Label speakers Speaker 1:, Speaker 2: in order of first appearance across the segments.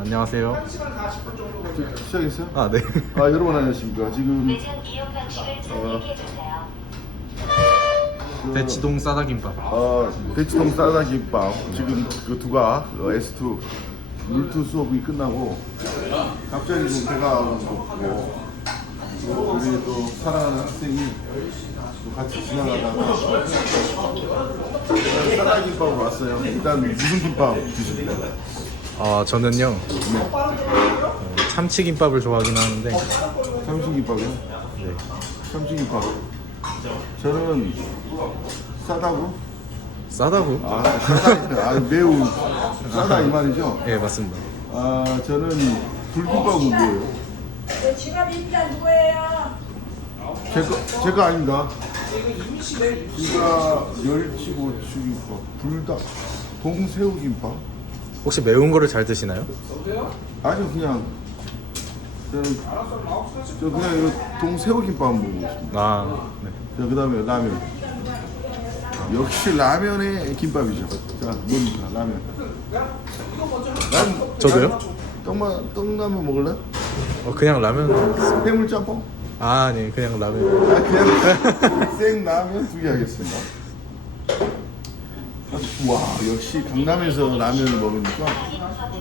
Speaker 1: 안녕하세요.
Speaker 2: 시작했어요?
Speaker 1: 아, 네.
Speaker 2: 아 여러분 안녕하십니까 지금
Speaker 3: 이용 방식을 선택해 주세요.
Speaker 1: 대치동 싸다김밥.
Speaker 2: 어, 대치동 싸다김밥 지금 그 두가 그 S2 물투 수업이 끝나고 갑자기 좀 배가 고프고 또 우리 또 사랑하는 학생이 또 같이 지나가다가 싸다김밥으로 왔어요 일단 무슨 김밥 드실래요?
Speaker 1: 아, 저는요. 어, 참치김밥을 좋아하긴 하는데.
Speaker 2: 참치김밥이요?
Speaker 1: 네.
Speaker 2: 참치김밥 저는 싸다고?
Speaker 1: 싸다고?
Speaker 2: 아, 싸다, 아 매우 싸다 이 말이죠?
Speaker 1: 네, 맞습니다.
Speaker 2: 아, 저는 불김밥은 뭐예요?
Speaker 4: 내 지갑 입자 누구예요?
Speaker 2: 제 거, 제거 아닙니다. 제가 멸치고추김밥, 불닭, 동새우김밥?
Speaker 1: 혹시 매운 거를 잘 드시나요?
Speaker 2: 아니요, 그냥, 저는, 저 그냥 이거 동새우김밥 한번 먹어보겠습니다.
Speaker 1: 아, 네.
Speaker 2: 자, 그 다음에 라면. 역시 라면의 김밥이죠. 자, 뭡니까, 라면. 난,
Speaker 1: 저도요?
Speaker 2: 떡만, 떡라면 먹을래?
Speaker 1: 어, 그냥 라면.
Speaker 2: 해물 짬뽕?
Speaker 1: 아, 네. 그냥 라면.
Speaker 2: 아, 그냥 생 라면 두 개 하겠습니다. 와, 역시 강남에서 라면을 먹으니까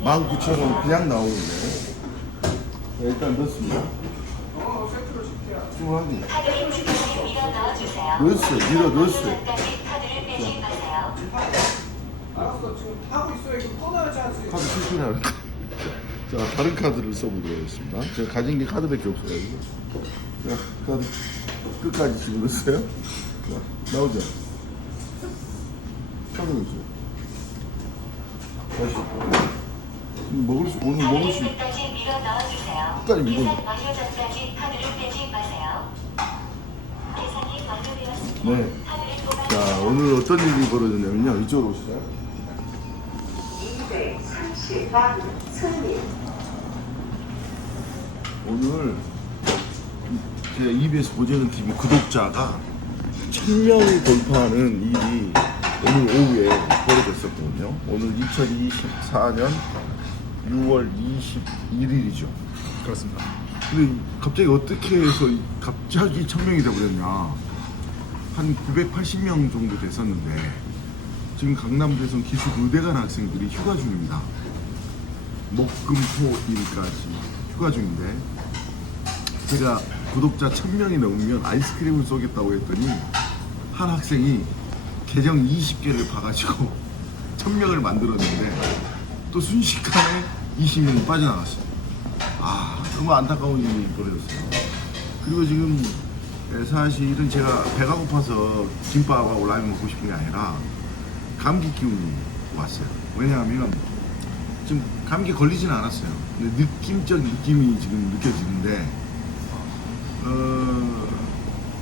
Speaker 2: 19,000원 그냥 나오는데. 자, 일단 넣습니다.
Speaker 3: 주세요.
Speaker 2: 넣었어요. 밀어 넣었어요.
Speaker 3: 까지 카드를 빼지 마세요.
Speaker 2: 카드 실패나 자, 다른 카드를 써보도록 하겠습니다. 제가 가진 게 카드밖에 없어가지고. 자, 카드 끝까지 지금 넣었어요. 자, 나오죠? 넣었어요. 다시. 음, 먹을 수, 오늘 먹을 수,
Speaker 3: 끝까지 밀어 넣어 주세요.
Speaker 2: 끝까지 밀어
Speaker 3: 계산 완료 전까지 카드를 빼지 마세요. 계산이 완료되었습니다.
Speaker 2: 네.
Speaker 3: 카드를 뽑아
Speaker 2: 자, 오늘 어떤 일이 벌어졌냐면요. 이쪽으로 오시죠. 오늘 제 EBS 보재는 TV 구독자가 1000명이 돌파하는 일이 오늘 오후에 벌어졌었거든요. 오늘 2024년 6월 21일이죠.
Speaker 1: 그렇습니다.
Speaker 2: 근데 갑자기 어떻게 해서 이- 갑자기 1000명이 돼버렸냐. 한 980명 정도 됐었는데 지금 강남대성 기술의대 간 학생들이 휴가 중입니다. 목금토일까지 휴가 중인데 제가 구독자 1000명이 넘으면 아이스크림을 쏘겠다고 했더니 한 학생이 계정 20개를 봐가지고 1000명을 만들었는데 또 순식간에 20명이 빠져나갔어요. 아, 정말 안타까운 일이 벌어졌어요. 그리고 지금 에, 사실은 제가 배가 고파서 김밥하고 라면 먹고 싶은 게 아니라 감기 기운이 왔어요. 왜냐하면 지금 감기 걸리지는 않았어요. 근데 느낌적 느낌이 지금 느껴지는데 어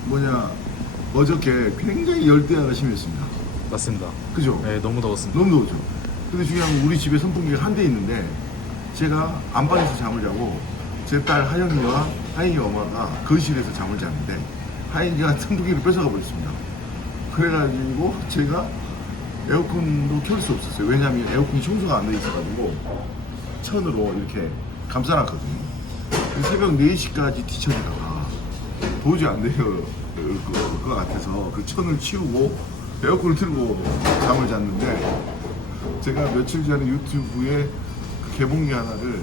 Speaker 2: 뭐냐 어저께 굉장히 열대야가 심했습니다.
Speaker 1: 맞습니다.
Speaker 2: 그죠?
Speaker 1: 네, 너무 더웠습니다.
Speaker 2: 너무 더우죠. 근데 중요한 건 우리 집에 선풍기가 한 대 있는데 제가 안방에서 잠을 자고 제 딸 하영이와 하영이 엄마가 거실에서 잠을 자는데 하영이가 선풍기를 뺏어가 버렸습니다. 그래가지고 제가 에어컨도 켤 수 없었어요. 왜냐하면 에어컨이 청소가 안 돼 있어가지고 천으로 이렇게 감싸놨거든요. 새벽 4시까지 뒤척이다가 도저히 안 돼요. 그, 같아서 그 천을 치우고 에어컨을 틀고 잠을 잤는데 제가 며칠 전에 유튜브에 그 개봉기 하나를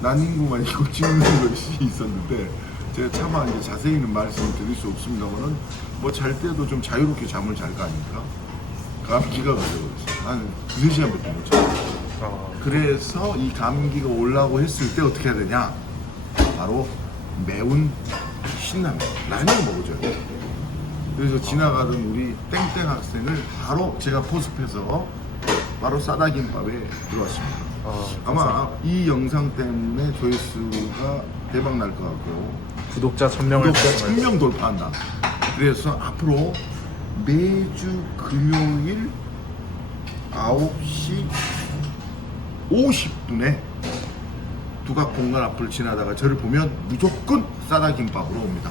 Speaker 2: 난인구만 이거 찍는 것이 있었는데 제가 차마 이제 자세히는 말씀을 드릴 수 없습니다만은 뭐 잘 때도 좀 자유롭게 잠을 잘 거 아닙니까? 감기가 걸려버렸어요. 한 두세 시간밖에 못 잤어요.
Speaker 1: 아,
Speaker 2: 그래서 이 감기가 올라고 했을 때 어떻게 해야 되냐? 바로 매운 신라면, 라면을 먹어줘요. 그래서 지나가던 우리 땡땡 학생을 바로 제가 포섭해서 바로 싸다김밥에 들어왔습니다.
Speaker 1: 아,
Speaker 2: 아마 이 영상 때문에 조회수가 대박 날 것 같고
Speaker 1: 구독자 1000명을
Speaker 2: 구독자 1000명 돌파한다. 그래서 앞으로 매주 금요일 9시 50분에 두각 공간 앞을 지나다가 저를 보면 무조건 싸다 김밥으로 옵니다.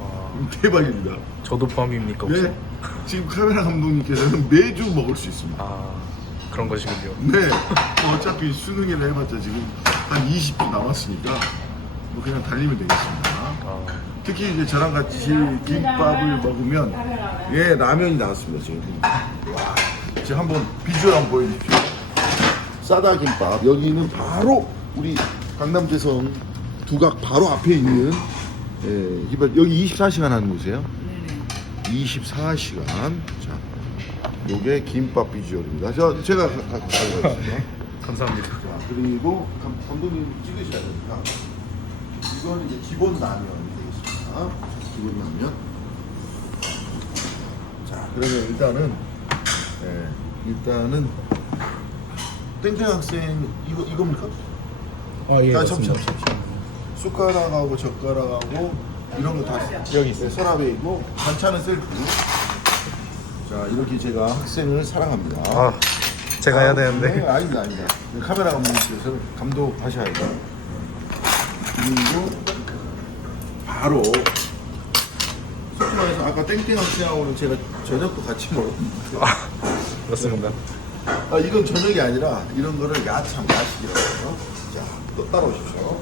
Speaker 1: 아,
Speaker 2: 대박입니다.
Speaker 1: 저도 포함입니까 혹시?
Speaker 2: 네. 지금 카메라 감독님께서는 매주 먹을 수 있습니다.
Speaker 1: 아, 그런 것이군요.
Speaker 2: 네. 뭐 어차피 수능이라 해봤자 지금 한 20분 남았으니까 뭐 그냥 달리면 되겠습니다.
Speaker 1: 아,
Speaker 2: 특히 이제 저랑 같이 김밥을 먹으면 예 라면이 나왔습니다 지금. 와, 지금 한번 비주얼 한번 보여주십시오. 싸다 김밥 여기는 바로 우리 강남대성 두각 바로 앞에 있는 예, 김밥 여기 24시간 하는 곳이에요. 24시간. 자, 요게 김밥 비주얼입니다. 저 제가 가- 가- 가져가겠습니다.
Speaker 1: 감사합니다.
Speaker 2: 자, 그리고 감, 감독님 찍으셔야 됩니다. 이건 이제 기본 라면이 되겠습니다. 기본 라면. 자, 그러면 일단은 예, 일단은 땡땡 학생 이거 이겁니까?
Speaker 1: 아, 예,
Speaker 2: 아, 잠시만, 잠시만. 숟가락하고 젓가락하고 이런 거 다
Speaker 1: 여기 있어요.
Speaker 2: 서랍에 있고 반찬은 셀프. 자, 이렇게 제가 학생을 사랑합니다.
Speaker 1: 아, 제가 해야
Speaker 2: 네,
Speaker 1: 되는데.
Speaker 2: 아닙니다, 아닙니다. 카메라 감독님께서 감독하셔야 돼요. 그리고 바로 솔직히 말해서 아까 땡땡 학생하고는 제가 저녁도 같이 먹었는데
Speaker 1: 아, 그렇습니다.
Speaker 2: 아 이건 저녁이 아니라 이런 거를 야참 야식이라고 해요. 자, 또 따라오십시오.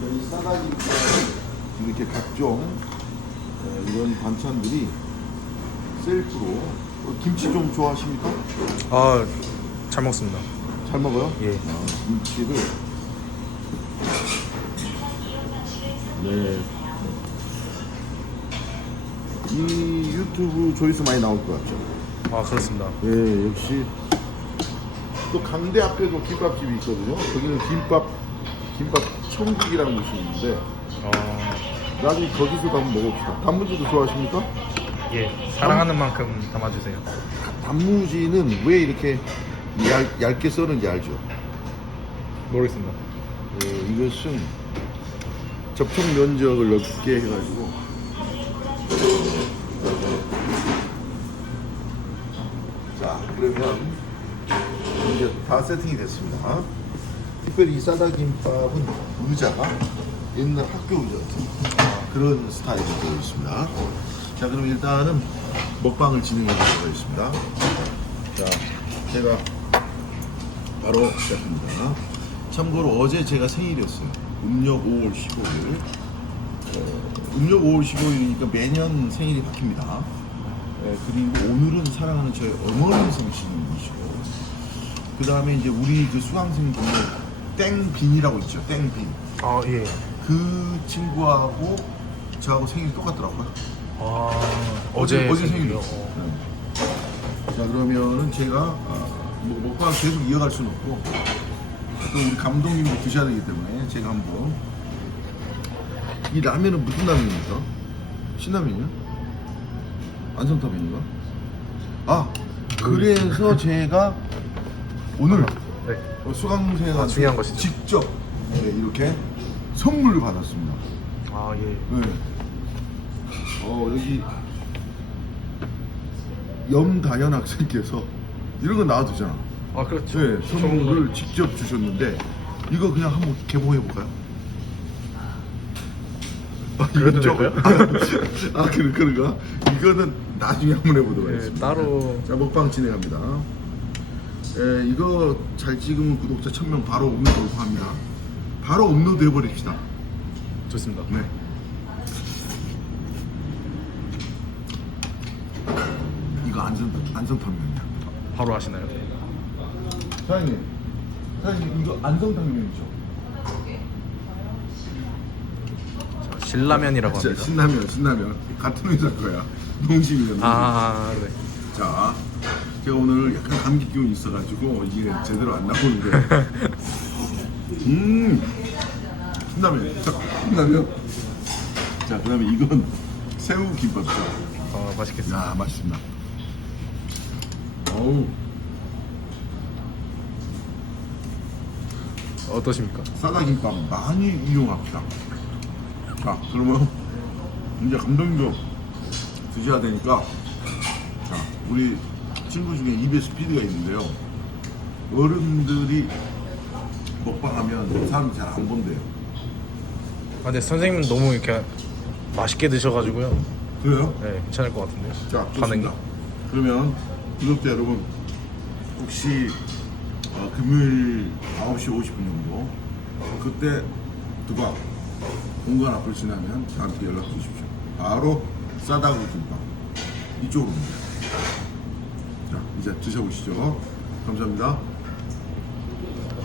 Speaker 2: 저희 싸다기 이렇게 각종 어, 이런 반찬들이 셀프로 어, 김치 좀 좋아하십니까?
Speaker 1: 아, 잘 먹습니다.
Speaker 2: 잘 먹어요?
Speaker 1: 예.
Speaker 2: 아, 김치를 네. 이 유튜브 조회수 많이 나올 것 같죠?
Speaker 1: 아, 그렇습니다.
Speaker 2: 예, 역시 또 강대 앞에도 김밥집이 있거든요. 거기는 김밥 김밥 천국이라는 곳이 있는데
Speaker 1: 어,
Speaker 2: 나중에 거기서도 한번 먹읍시다. 단무지도 좋아하십니까?
Speaker 1: 예, 사랑하는 만큼 담아주세요.
Speaker 2: 단무지는 왜 이렇게 얇, 얇게 써는지 알죠?
Speaker 1: 모르겠습니다.
Speaker 2: 예, 이것은 접촉 면적을 넓게 해가지고 자 그러면 이제 다 세팅이 됐습니다 특별히 이 싸다 김밥은 의자가 옛날 학교 의자 같은 그런 스타일로 되어 있습니다 자 그럼 일단은 먹방을 진행해 보도록 하겠습니다 자 제가 바로 시작합니다. 참고로 어제 제가 생일이었어요. 음력 5월 15일. 어, 음력 5월 15일이니까 매년 생일이 바뀝니다. 예, 그리고 오늘은 사랑하는 저희 어머님 생신이시고, 그 다음에 이제 우리 그 수강생 중에 땡빈이라고 있죠. 땡빈.
Speaker 1: 아, 예.
Speaker 2: 그 친구하고 저하고 생일이 똑같더라고요.
Speaker 1: 아, 어제,
Speaker 2: 어제
Speaker 1: 생일이요?
Speaker 2: 생일이요.
Speaker 1: 어.
Speaker 2: 자 그러면은 제가 아, 뭐 먹방 계속 이어갈 수는 없고 또 우리 감독님도 드셔야 되기 때문에 제가 한번 이 라면은 무슨 라면입니까? 신라면이요? 안성타면인가? 아 그래서 제가 오늘
Speaker 1: 네.
Speaker 2: 어, 수강생한테
Speaker 1: 아, 중요한 것이죠.
Speaker 2: 직접 네, 이렇게 선물을 받았습니다.
Speaker 1: 아, 예.
Speaker 2: 네. 어 여기 염다현 학생께서 이런 거 나와도 되잖아.
Speaker 1: 아, 그렇죠.
Speaker 2: 네, 선물을 직접 주셨는데 이거 그냥 한번 개봉해 볼까요? 아,
Speaker 1: 그래도 될까요?
Speaker 2: 아, 아, 그런 그런가? 이거는 나중에 한번 해보도록
Speaker 1: 예,
Speaker 2: 하겠습니다.
Speaker 1: 따로
Speaker 2: 자, 먹방 진행합니다. 에, 이거 잘 찍으면 구독자 1000명 바로 업로드 합니다. 바로 업로드 해버립시다.
Speaker 1: 좋습니다.
Speaker 2: 네. 이거 안성 안성탕면이야.
Speaker 1: 바로 하시나요?
Speaker 2: 사장님, 사장님 이거 안성탕면이죠?
Speaker 1: 자, 신라면이라고
Speaker 2: 진짜
Speaker 1: 합니다.
Speaker 2: 신라면, 신라면 같은 회사 거야. 농심이야.
Speaker 1: 아, 네.
Speaker 2: 자, 제가 오늘 약간 감기 기운이 있어가지고 이게 제대로 안 나오는데. 음, 신라면, 자, 신라면. 자, 그다음에 이건 새우 김밥이죠.
Speaker 1: 어, 맛있겠습니다.
Speaker 2: 야, 맛있습니다. 어우,
Speaker 1: 어떠십니까?
Speaker 2: 싸다 김밥 많이 이용합시다. 자, 그러면 이제 감독님도 드셔야 되니까 자, 우리 친구 중에 EBS PD가 있는데요. 어른들이 먹방하면 사람이 잘 안 본대요.
Speaker 1: 아, 근데 선생님은 너무 이렇게 맛있게 드셔가지고요.
Speaker 2: 그래요?
Speaker 1: 네, 괜찮을 것 같은데.
Speaker 2: 자,
Speaker 1: 반응이.
Speaker 2: 좋습니다. 그러면 구독자 여러분 혹시 어, 금요일 9시 50분 정도 그때 두박 공간 앞을 지나면 저한테 연락 주십시오. 바로 싸다구 김밥 이쪽으로입니다. 자 이제 드셔보시죠. 감사합니다.